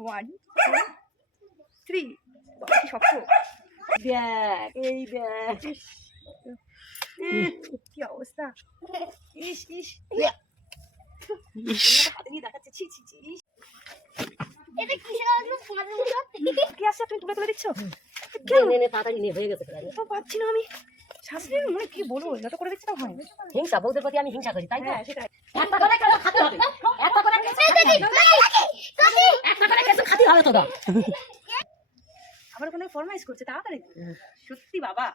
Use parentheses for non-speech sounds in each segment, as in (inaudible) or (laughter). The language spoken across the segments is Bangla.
ওয়ান থ্রি শক্ত দেখ এই এহ, কি অবস্থা? ইস ইস। হাতে নিয়ে দেখাচ্ছে। ছি ছি ছি এটা কিসের আওয়াজ তোমাদের কি আসছে? তুমি তুলে তুলে দিচ্ছ? নে, নে নে তাড়াতাড়ি নে হয়ে গেছে তো পাচ্ছি না আমি। শাশুড়ি মানে কি বলব? যত করে তা হয় না। হিংসা বউদের প্রতি আমি হিংসা করি তাই তো? হ্যাঁ সেটাই। একটা করে কেন খাতে হবে। একটা করে কেসে খাতে হবে। একটা করে কেসে খাতে হবে তো আবার ওখানে ফরমাইশ করছে তাড়াতাড়ি। সত্যি বাবা।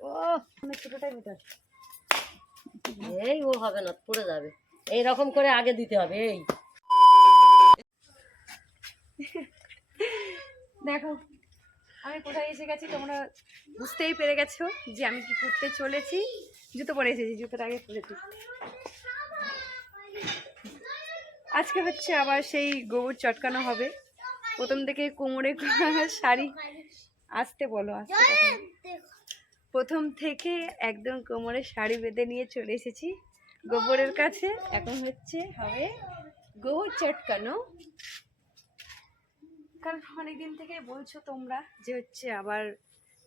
ও অনেক ছোটটাই বেটার এই ও হবে না পড়ে যাবে। এই রকম করে আগে দিতে হবে এই। দেখো আমি কোথায় এসে গেছি তোমরা বুঝতেই পেরে গেছো যে আমি কি করতে চলেছি। জুতো পরে এসেছি, জুতোটা আগে পরেছি আজকে হচ্ছে আবার সেই গোবর চটকানো হবে। প্রথম থেকে কোমরে শাড়ি। আসতে বলো। প্রথম থেকে একদম কোমরে শাড়ি বেঁধে নিয়ে চলে এসেছি গোবরের কাছে। এখন হচ্ছে হবে গোবর চটকানো। কারণ অনেকদিন থেকে বলছো তোমরা যে হচ্ছে আবার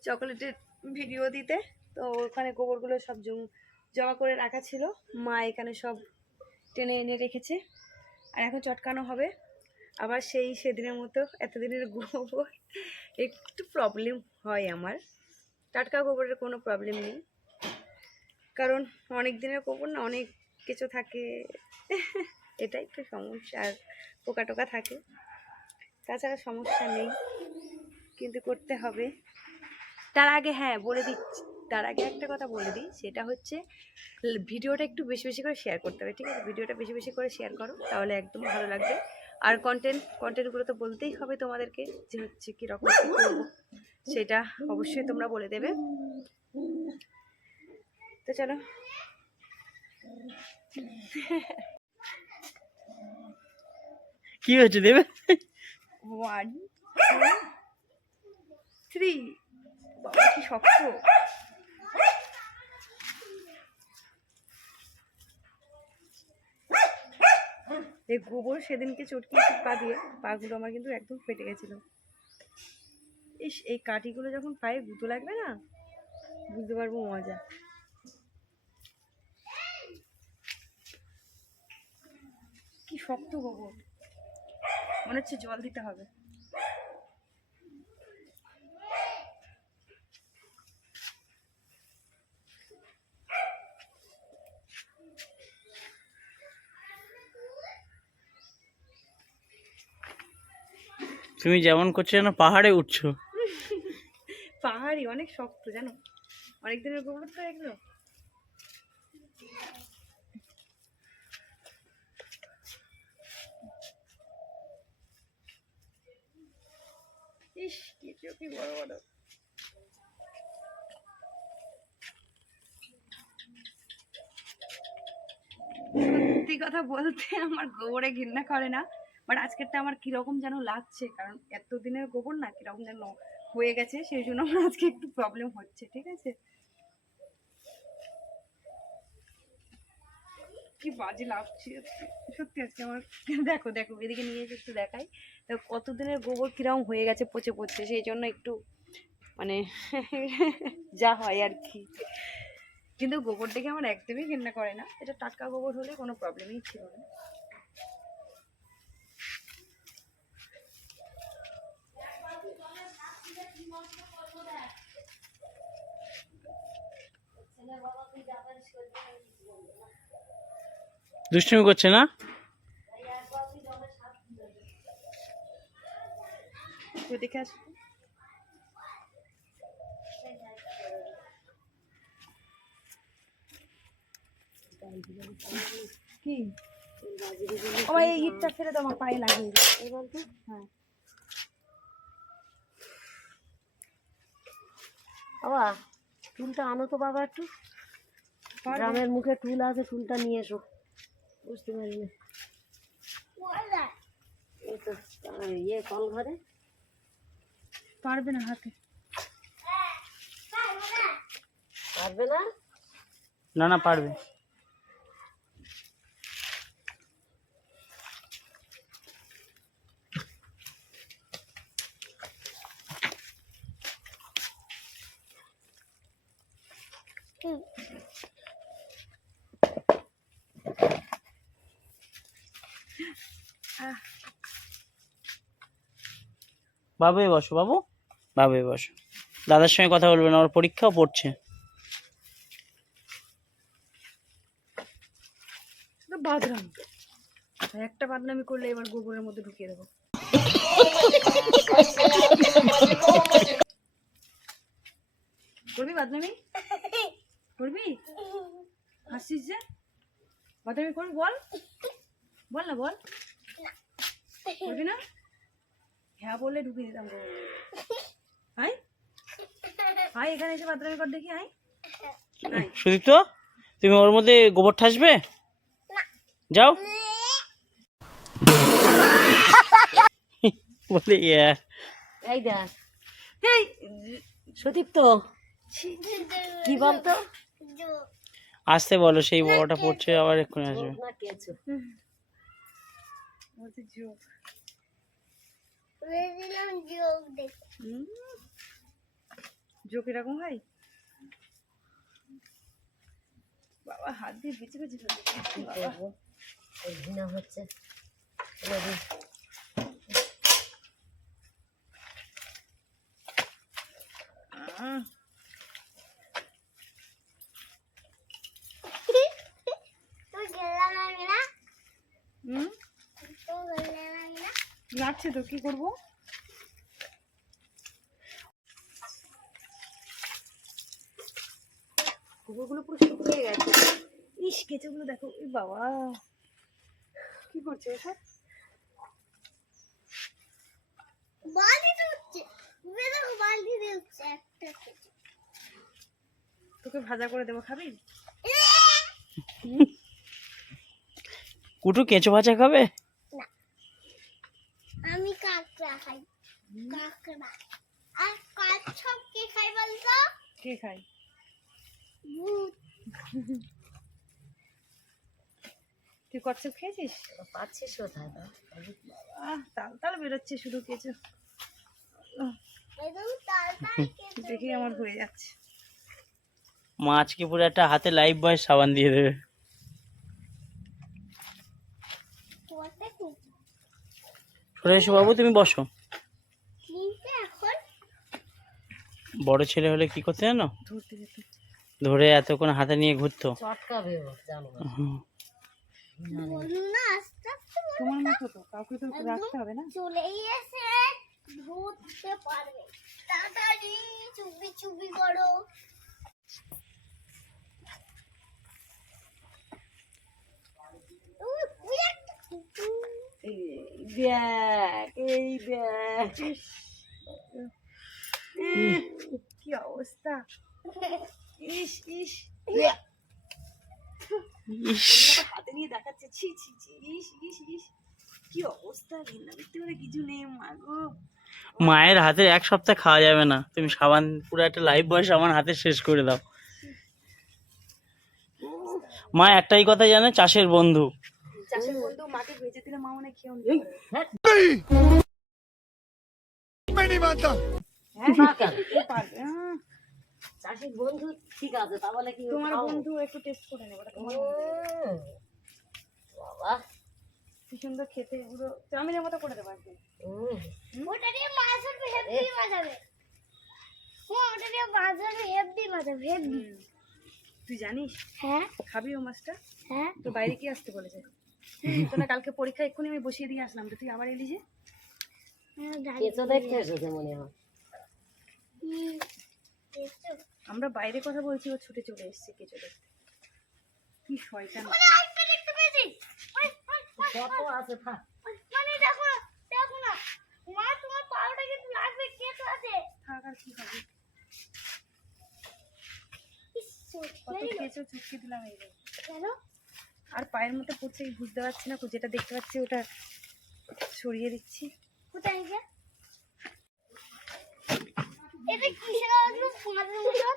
চকোলেটের ভিডিও দিতে। তো ওখানে গোবরগুলো সব জম- জমা করে রাখা ছিল। মা এখানে সব টেনে এনে রেখেছে। আর এখন চটকানো হবে। আবার সেই সেদিনের মতো এতদিনের গোবর (laughs) একটু প্রবলেম হয় আমার। টাটকা গোবরের কোনো প্রবলেম নেই। কারণ অনেক দিনের গোবর না, অনেক কিছু থাকে। (laughs) এটাই একটু সমস্যা। আর পোকা টোকা থাকে। তাছাড়া সমস্যা নেই, কিন্তু করতে হবে। তার আগে হ্যাঁ বলে দিচ্ছি, তার আগে একটা কথা বলে দিই, সেটা হচ্ছে ভিডিওটা একটু বেশি বেশি করে শেয়ার করতে হবে, ঠিক আছে? ভিডিওটা বেশি বেশি করে শেয়ার করো, তাহলে একদম ভালো লাগবে। আর কন্টেন্ট কন্টেন্টগুলো তো বলতেই হবে তোমাদেরকে যে হচ্ছে কীরকম কী করব, সেটা অবশ্যই তোমরা বলে দেবে। তো চলো। কি হয়েছে দেবে? ওয়ান থ্রি বাবা কি শক্ত এই গোবর সেদিনকে চটকিয়েছি পা দিয়ে পাগুলো আমার কিন্তু একদম ফেটে গেছিল। ইস এই কাঠিগুলো যখন পায়ে গুঁতো লাগবে না বুঝতে পারব মজা। কি শক্ত গোবর। মনে হচ্ছে জল দিতে হবে। তুমি যেমন করছ যেন পাহাড়ে উঠছো। পাহাড়ি অনেক শক্ত জানো? অনেক দিনের গোবর তো এগুলো। ইস কি বড় বড় সত্যি কথা বলতে আমার গোবরে ঘৃণা করে না বাট আজকেরটা আমার কীরকম যেন লাগছে, কারণ এতদিনের গোবর না কীরকম যেন হয়ে গেছে, সেই জন্য আমার আজকে একটু প্রবলেম হচ্ছে, ঠিক আছে? কি বাজে লাগছে। সত্যি আজকে আমার, দেখো দেখো, এদিকে নিয়ে এসে একটু দেখাই। দেখো, কতদিনের গোবর কীরকম হয়ে গেছে, পচে পচে সেই জন্য একটু মানে যা হয় আর কি। কিন্তু গোবর দেখে আমার একদমই ঘেন্না করে না। এটা টাটকা গোবর হলে কোনো প্রবলেমই ছিল না। দুষ্টুমি করছে না? কি? ও এই ইটটা ফেলে দাও আমার পায়ে লাগিয়ে বলতো হ্যাঁ। বাবা টুলটা আনো তো বাবা একটু? গ্রামের মুখে টুল আছে টুলটা নিয়ে এসো। বুঝতে পারি না এই তো ইয়ে কল ঘরে? পারবে না হাতে। পারবে না? না না পারবে। বাবু বসো, বাবু। বাবু বসো। দাদার সঙ্গে কথা বলবেন আমার পরীক্ষাও পড়ছে। একটা বাদনামি করলে এবার গোবরের মধ্যে ঢুকিয়ে দেবো। করবি বাদনামি? করবি? হাসিস যে? বাদনামি করবি বল? বল না, বল। করবি না? হ্যাঁ বললে ঢুকিয়ে দিতাম হাই। হাই এখানে এসে বাদনামি কর দেখি হাই। সুদীপ্ত তুমি ওর মধ্যে গোবর ঠাসবে? যাও। বলে এই দেখ। এই সুদীপ্ত। কি বলতো? আসতে বলো সেই বড়টা পড়ছে আবার এক্ষুনি আসবে। বলেছিলাম যোগ দেখ যোগ এরকম হয়? বাবা হাত দিয়ে বেঁচে বেঁচে ঘৃণা হচ্ছে। রবি আহ, তুই গেলাম আমি না হুম তুই গেলাম আমি না লাগছে তো কি করব? কুকুরগুলো পুরো শুকিয়ে গেছে। ইস কেঁচোগুলো দেখো এ বাবা। কি করছে এসব? তোকে ভাজা করে দেবো খাবি? কুটু কেঁচো ভাজা খাবে? কাঁকড়া খাই কাঁকড়া। আর কাচ্ছপ কে খাই বলতো? কে খাই ভূত। তুই কচ্ছপ খেয়েছিস? পাচ্ছিস কোথায় তাল তাল বেরোচ্ছে কেঁচো। কেঁচো দেখি আমার হয়ে যাচ্ছে। মা আজকে পুরো একটা হাতে লাইফ বয় সাবান দিয়ে দেবে কটা কেঁচো সরে এসো বাবু তুমি বসো। বড় ছেলে হলে কি করতে জানো? ধরে এতক্ষণ হাতে নিয়ে ঘুরতো। চটকাবে দেখ এই দেখ কি অবস্থা ইস ইস হাতে নিয়ে দেখাচ্ছে ছি ছি ছি ইস ইস ইস কি অবস্থা ঘৃণা দেখতে করে কিছু নেই মায়ের হাতে এক সপ্তাহ খাওয়া যাবে না। তুমি সাবান পুরো একটা লাইফ বয় সাবান হাতে শেষ করে দাও। মা একটাই কথা জানে চাষের বন্ধু। চাষের বন্ধু মাকে ভেজে দিলে মা মনে খেয়ে এই, হ্যাঁ। না কেন? কে পারবে আহ, চাষির বন্ধু ঠিক আছে তাহলে কি তোমার বন্ধু একটু টেস্ট করে নেব ওটা তোমার বন্ধু। উম, বাবা। কি সুন্দর খেতে পুরো চাউমিনের মতো করে দেবো একদিন। ওটা দিয়ে মাছ ধরবে হেভি বাজাবে ও ওটা দিয়ে মাছ ধরবে হেভি বাজাবে হেভি তুই জানিস? হ্যাঁ। খাবি ও মাছটা? হ্যাঁ। তো বাইরে কি আসতে বলেছে? তো কালকে পরীক্ষা এক্ষুনি আমি বসিয়ে দিয়ে আসলাম তো তুই আবার এলি যে? হ্যাঁ। কেঁচো দেখতে মনে হয়? আমরা বাইরে কথা বলছি ও ছুটে চলে এসছে কে চলে কি শয়তান। দেখতে মানে দেখো না দেখো না। মা তোমার পাউডার কিন্তু লাগবে কেটো আছে? থাক আর কি হবে? কত কেঁচো চুটকে দিলাম এই কেন? আর পায়ের মধ্যে পড়ছে বুঝতে পারছি না যেটা দেখতে পাচ্ছি ওটা সরিয়ে দিচ্ছি কোথায় এটা কিসের আওয়াজ গো? মতো?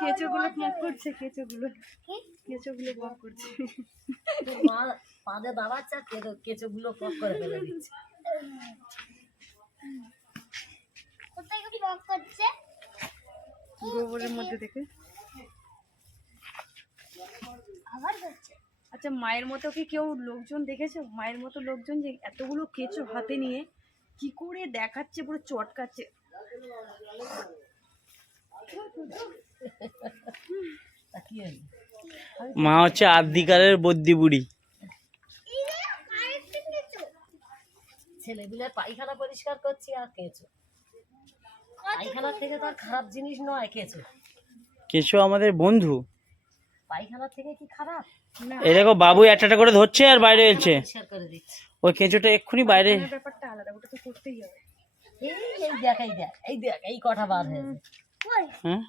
কেঁচোগুলো বক করছে কেঁচোগুলো কি? কেঁচোগুলো বক করছে মা পাঁদে দাবাচ্ছে আর কেঁচো কেঁচোগুলো পক করে ফেলে দিচ্ছে। করছে? গোবরের মধ্যে থেকে আবার করছে? আচ্ছা মায়ের মতো কি কেউ লোকজন দেখেছ? মায়ের মতো লোকজন যে এতগুলো কেঁচো হাতে নিয়ে কি করে দেখাচ্ছে পুরো চটকাচ্ছে। মা হচ্ছে আদিকালের বদ্যি বুড়ি এই যে আরেকটা কিছু ছেলেগুলো পায়খানা পরিষ্কার করছি আর কেঁচো। পায়খানা থেকে তো আর খারাপ জিনিস নয় কেঁচো। কেঁচো আমাদের বন্ধু। পায়খানা থেকে কি খারাপ? এই দেখো বাবু একটা করে ধরছে আর বাইরে এলছে পরিষ্কার করে দিচ্ছি। ওই কেঁচোটা এক্ষুনি বাইরে। ব্যাপারটা আলাদা ওটা তো করতেই হবে। এই এই দেখ এই দেখ এই দেখ এই কটা বার হয়েছে। হ্যাঁ?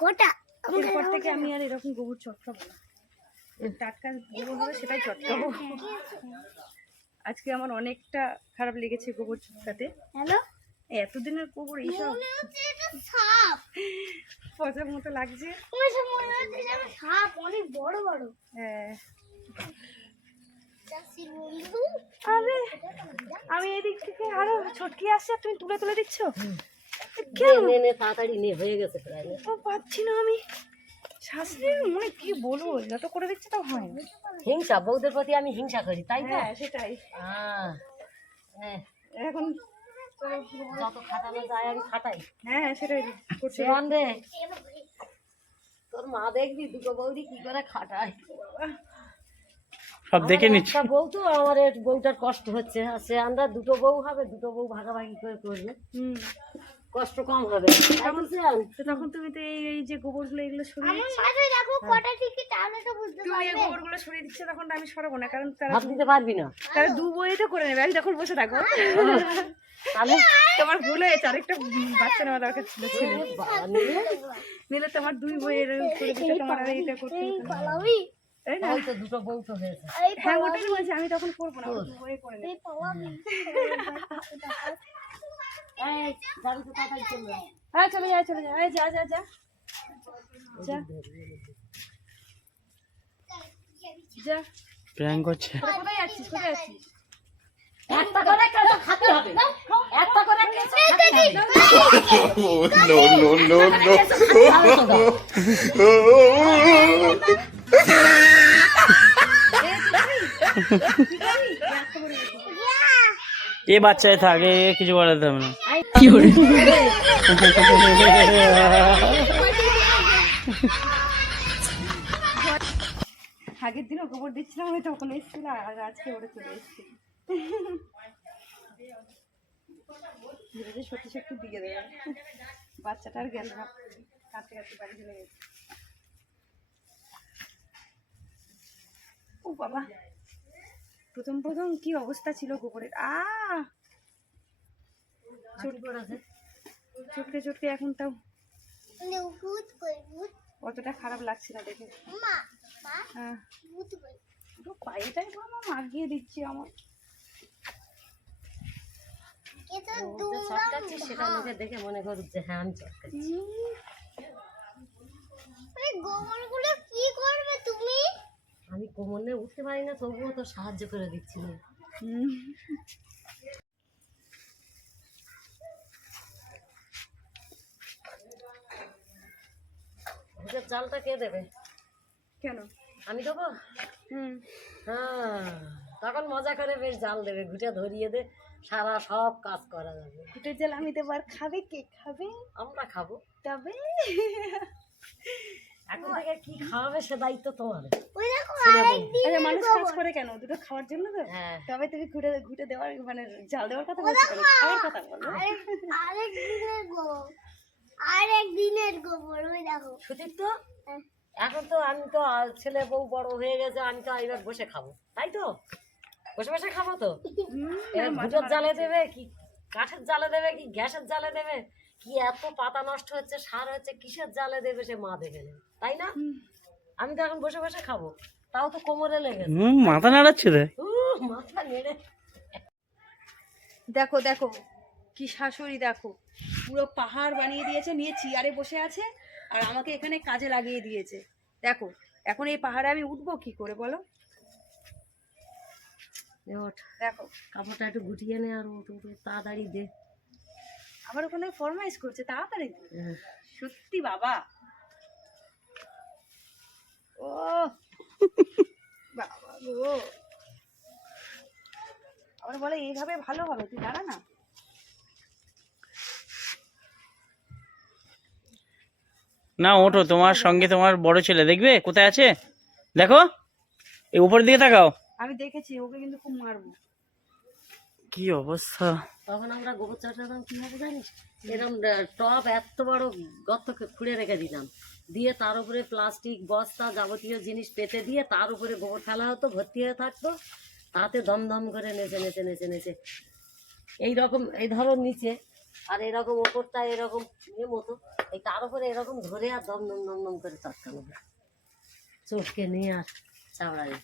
কোটা? থেকে আমি আর এরকম গোবর চটকাবো না। টাটকা গোবর হবে সেটাই চটকাবো আজকে আমার অনেকটা খারাপ লেগেছে গোবর চটকাতে হ্যালো? এতদিনের গোবর এইসব মনে হচ্ছে এটা সাপ। পচার মতো লাগছে। সাপ অনেক বড় বড়। হ্যাঁ। আরে আমি এদিক থেকে আরও ছটকি আসছে আর তুমি তুলে তুলে দিচ্ছ? নে, নে নে তাড়াতাড়ি নে হয়ে গেছে প্রায়। পাচ্ছি না আমি। শাশুড়ি মানে কি বলব? যত করে দিচ্ছে তাও হয় হিংসা বউদের প্রতি আমি হিংসা করি তাই তো? হ্যাঁ সেটাই। এখন যত খাটানো যায় আমি খাটাই। হ্যাঁ সেটাই করছে। রে তোর মা দেখবি দুটো বৌদি কি করে খাটায়। সব দেখে আমার নিচ্ছি। একটা বউ তো আমার এর বউটার কষ্ট হচ্ছে। আর সে আমরা দুটো বউ হবে দুটো বউ ভাগাভাগি করে করবে। হুম। কষ্ট কম হবে। তো তখন তুমি তো এই এই যে গোবরগুলো এগুলো সরিয়ে দেখো কটা টিকিট আমি তো বুঝতে তুমি এই গোবরগুলো সরিয়ে দিচ্ছ তখন আমি সরাবো না কারণ তারা ভাব দিতে পারবি না। তারা দু বই তো করে নেবে আমি তখন বসে থাকো তাহলে তোমার ভুল হয়েছে আরেকটা বাচ্চা নেওয়া দরকার ছিল ছেলে। নিলে? তোমার দুই বইয়ের তোমার করতে না। তো দুটো বউ তো হয়েছে। হ্যাঁ ওটাই বলছি আমি তখন করব না বইয়ে করে নেবে। হ্যাঁ চলে যা চলে যা। এই যা যা যা। যা। যা। প্র্যাঙ্ক করছে কোথায় যাচ্ছিস? কোথায় যাচ্ছিস? একটা করে খাতে হবে। করে no, no. ভালো তো দাও। এ বাচ্চায় থাকে কিছু বলাতে হবে না। আগের দিনও গোবর দিচ্ছিলাম আমি তখন এসেছিল, আর আজকে ওরা চলে এসেছে। ভেবেছে সত্যি সত্যি দিয়ে দেবে। বাচ্চাটা আর গেল না, কাঁদতে কাঁদতে বাড়ি চলে গেছে। ও বাবা। প্রথম প্রথম কি অবস্থা ছিল গোবরের? আ চটকে চটকে এখন তাও ভূত অতটা খারাপ লাগছে না দেখে। মা মা হ্যাঁ। পায়েটাই মাগিয়ে দিচ্ছি আমার। সেটা দেখে মনে করুক যে হ্যাঁ আমি চটকাচ্ছি। গোবরগুলো কি করবে তুমি? আমি কোমর নিয়ে উঠতে পারি না তবুও তো সাহায্য করে দিচ্ছি। না। চালটা কে দেবে? কেন? আমি দেবো? হুম। হ্যাঁ তখন মজা করে বেশ জাল দেবে ঘুটে ধরিয়ে দে সারা সব কাজ করা যাবে। ফুটের জাল আমি দেবো আর খাবে কে? খাবে? আমরা খাব। তবে এখন থেকে কি খাওয়াবে সে দায়িত্ব তোমার। আচ্ছা মানুষ কাজ করে কেন? দুটো খাওয়ার জন্য তো? হ্যাঁ। তবে তুমি ঘুরে ঘুরে দেওয়ার মানে জাল দেওয়ার কথা বলছো খাওয়ার কথা বলো। আরেক আরেক দিনের গোবর। আরেক দিনের গোবর ওই দেখো। সুচিত তো? এখন তো আমি তো ছেলে বউ বড় হয়ে গেছে আমি তো এবার বসে খাব। তাই তো? বসে বসে খাব তো? এবার ভুটোর জালে দেবে কি কাঠের জালে দেবে কি গ্যাসের জালে দেবে? কি এত পাতা নষ্ট হচ্ছে সার হচ্ছে কিসের জালে দেবে সে মা দেখে নেবে তাই না? আমি তো এখন বসে বসে খাব তাও তো কোমরে লেগে মাথা নাড়াচ্ছে রে। মাথা নেড়ে। দেখো দেখো কি শাশুড়ি দেখো। পুরো পাহাড় বানিয়ে দিয়েছে নিয়ে চেয়ারে বসে আছে আর আমাকে এখানে কাজে লাগিয়ে দিয়েছে। দেখো এখন এই পাহাড়ে আমি উঠবো কি করে বলো? দেখো। কাপড়টা একটু গুটিয়ে নে আর ওঠ, ওঠ, তাড়াতাড়ি দে। আবার ওখানে ফরমাইশ করছে তাড়াতাড়ি। সত্যি বাবা। ও। বাবা গো। আবার বলে এইভাবে ভালো হবে তুই দাঁড়া না। না ওঠো তোমার সঙ্গে তোমার বড় ছেলে দেখবে? কোথায় আছে? দেখো এই উপরের দিকে তাকাও। আমি দেখেছি ওকে কিন্তু খুব মারবো। কি অবস্থা? তখন আমরা গোবর চাষাতাম কীভাবে জানিস? এরকম টব এত বড় গর্ত খুঁড়ে রেখে দিতাম দিয়ে তার উপরে প্লাস্টিক বস্তা যাবতীয় জিনিস পেতে দিয়ে তার উপরে গোবর ফেলা হতো ভর্তি হয়ে থাকতো। তাতে দমদম করে নেচে নেচে নেচে নেচে। এই রকম এই ধরো নিচে আর এরকম ওপরটা এরকম ইয়ে মতো। এই তার উপরে এরকম ধরে আর দম দম দম দম করে চটকানো। চটকে নিয়ে আর চাওড়ায়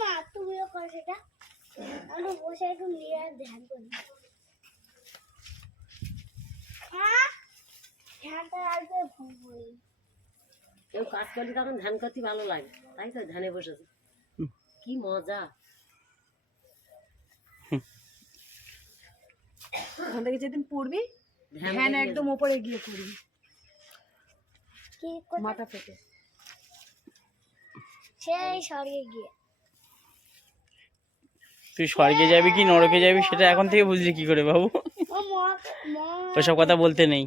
মা তুমিও করো সেটা আমি বসে একটু নিয়ে আর ধ্যান করি। ধ্যানটা আসবে ভুল কেউ কাজ করলে তখন ধ্যান করতে ভালো লাগে। তাই তো ধ্যানে বসেছে। কি মজা। ওখান থেকে যেদিন পড়বি ধ্যান একদম ওপরে গিয়ে করবি কি মাথা পেতে সেই স্বর্গে গিয়ে। তুই স্বর্গে যাবি কি নরকে যাবি সেটা এখন থেকে বুঝলি কি করে বাবু? ও মা মা ওসব কথা বলতে নেই।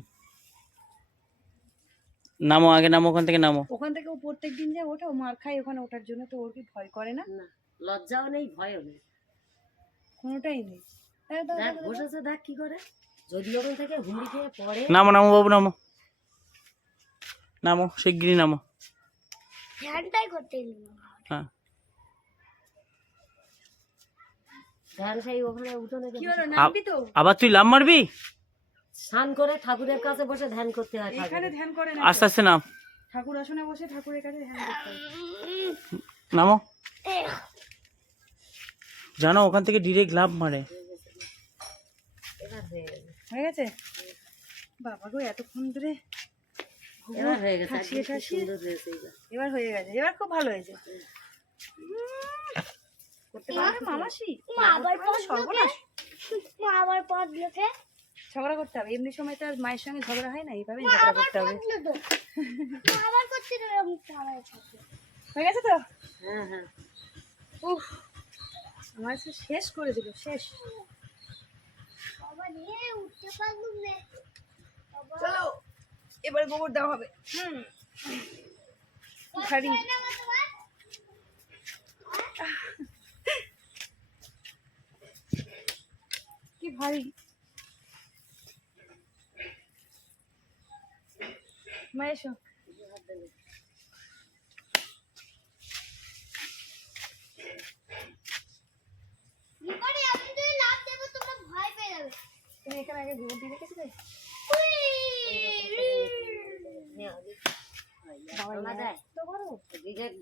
নামো আগে নামো ওখান থেকে নামো। ওখান থেকে ও প্রত্যেক দিন যে ওঠে ও মার খায় ওখানে ওঠার জন্য তো ওর কি ভয় করে না? না লজ্জাও নেই ভয়ও নেই। কোনোটাই নেই। হ্যাঁ, দেখ। বসেছে দেখ কি করে। যদি ওখান থেকে হুমড়ি খেয়ে পড়ে নামো নামো বাবু নামো। নামো শিগগিরই নামো। হ্যাঁ ধ্যান সেই ওখানে উঠোনে কি হলো নামবি তো আবার তুই লাভ মারবি? স্নান করে ঠাকুরের কাছে বসে ধ্যান করতে হয় এখানে ধ্যান করে না আস্তে আস্তে নাম। ঠাকুর আসনে বসে ঠাকুরের কাছে ধ্যান করতে হয়। নামো। জানো ওখান থেকে ডিরেক্ট লাভ মারে। হয়ে গেছে। বাবা গো এতক্ষণ ধরে এবার হয়ে গেছে। এবার হয়ে গেছে এবার খুব ভালো হয়েছে। করতে পারবে মামাসি? মা আবার সর্বনাশ। মা আবার পথ ঝগড়া করতে হবে। এমনি সময় তো আর মায়ের সঙ্গে ঝগড়া হয় না এইভাবে ঝগড়া করতে হবে। তো? আবার করতে (laughs) হয়ে গেছে তো? হ্যাঁ হ্যাঁ। উফ আমার শেষ করে দিল শেষ। বাবা নিয়ে উঠতে পারলুম না। বাবা। চলো এবার গোবর দেওয়া হবে। হুম। ভারী না মা তোমার কি ভারী। মা এসো। তুমি এখানে আগে গোবর দিয়ে রেখেছিলে?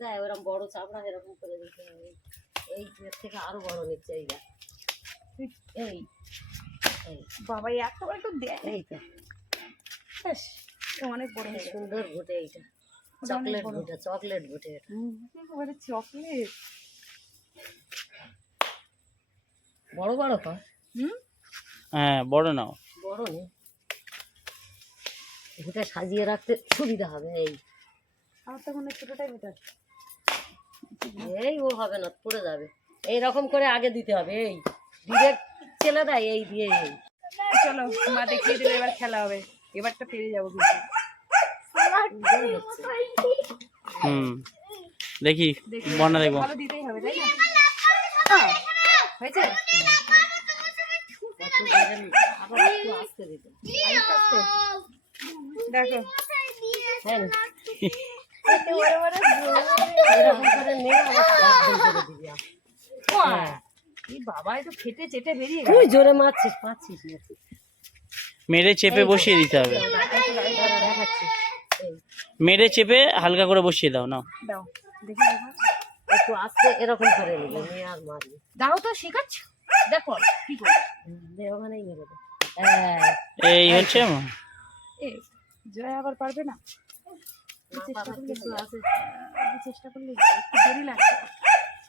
দেয় ওরকম বড় চাপড়া এরকম করে দিতে হবে। এই থেকে আরও বড় নিচ্ছে এই দেখ এই বাবা এত বড় একটু দেয় এই তো অনেক বড় হয়ে সুন্দর ঘুটে এইটা। চকলেট ঘুটে চকলেট ঘুটে এটা। হুম, চকলেট? বড় বড় কর। হুম? হ্যাঁ বড় নাও। বড় নেই ঘুটে সাজিয়ে রাখতে সুবিধা হবে এই। আমার তখন ছোটটাই বেটার এই ও হবে না পড়ে যাবে। এই রকম করে আগে দিতে হবে এই। ডিরেক্ট চেলে দেয় এই দিয়ে। এই চলো মা দেখিয়ে দিলে এবার খেলা হবে। এবারটা পেরে যাব কিন্তু। হুম দেখি বন্যা দেখব। দিতেই হবে তাই না? হ্যাঁ, হয়েছে দেখো। হ্যাঁ। এত বড় বড় এরকম করে নিয়ে আবার বাবা ফেটে চেটে বেরিয়ে গেল তুই জোরে মারছিস পাচ্ছিস মেরে চেপে বসিয়ে দিতে হবে। দেখাচ্ছি মেরে চেপে হালকা করে বসিয়ে দাও নাও। দাও। দেখি একটু আস্তে এরকম করে নিলে নিয়ে আর দাও তো শেখাচ্ছ? দেখো কি দে ওখানেই মেরে দে। হ্যাঁ এই হচ্ছে জয় আবার পারবে না? চেষ্টা করলে একটু চেষ্টা করলে একটু দেরি লাগবে।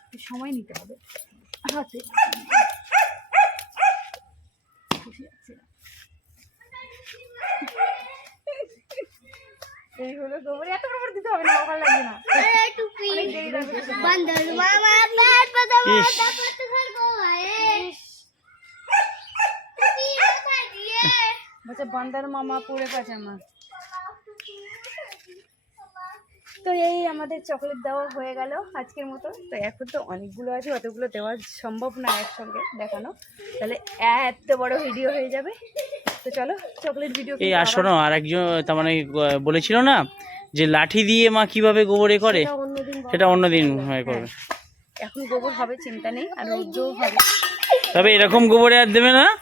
একটু সময় নিতে হবে। হাতে। মামা প্যাট পাচ্ছে আমার। তো এই আমাদের চকলেট দেওয়া হয়ে গেল আজকের মতো। তো এখন তো অনেকগুলো আছে অতগুলো দেওয়া সম্ভব না একসঙ্গে দেখানো। তাহলে এত বড় ভিডিও হয়ে যাবে। তো চলো চকলেট ভিডিও এই আর শোনো আর একজন তার মানে বলেছিল না যে লাঠি দিয়ে মা কীভাবে গোবরে করে? সেটা অন্যদিন হয় করবে। এখন গোবর হবে চিন্তা নেই আর রৌদ্রও হবে। তবে এরকম গোবরে আর দেবে না? (laughs)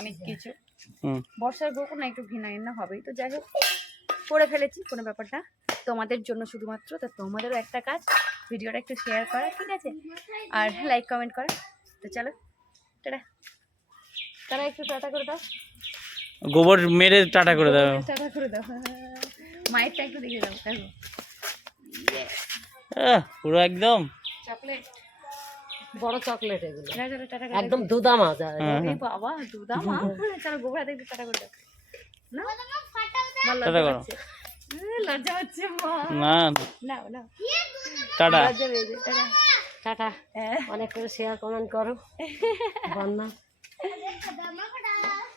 অনেক কিছু। বর্ষার গোবর না একটু ঘৃণা ঘৃণা হবেই। তো যাই হোক করে ফেলেছি কোনো ব্যাপারটা। তোমাদের জন্য শুধুমাত্র তো তোমাদেরও একটা কাজ ভিডিওটা একটু শেয়ার করা ঠিক আছে? আর লাইক কমেন্ট করা। তো চলো টাটা। তারা একটু টাটা করে দাও। গোবর মেরে টাটা করে দাও। টাটা করে দাও। মায়েরটা একটু দেখে দাও দেখো। পুরো একদম। চকলেট। বড় চকলেট এগুলো। একদম দুদামা যায় হ্যাঁ, বাবা দুধা মা চলো গোবর একটু টাটা করে দাও। না টাটা করো। লজ্জা হচ্ছে না। না না টাটা। টাটা। অনেক করে শেয়ার কমেন্ট করো। বন্যা। (laughs)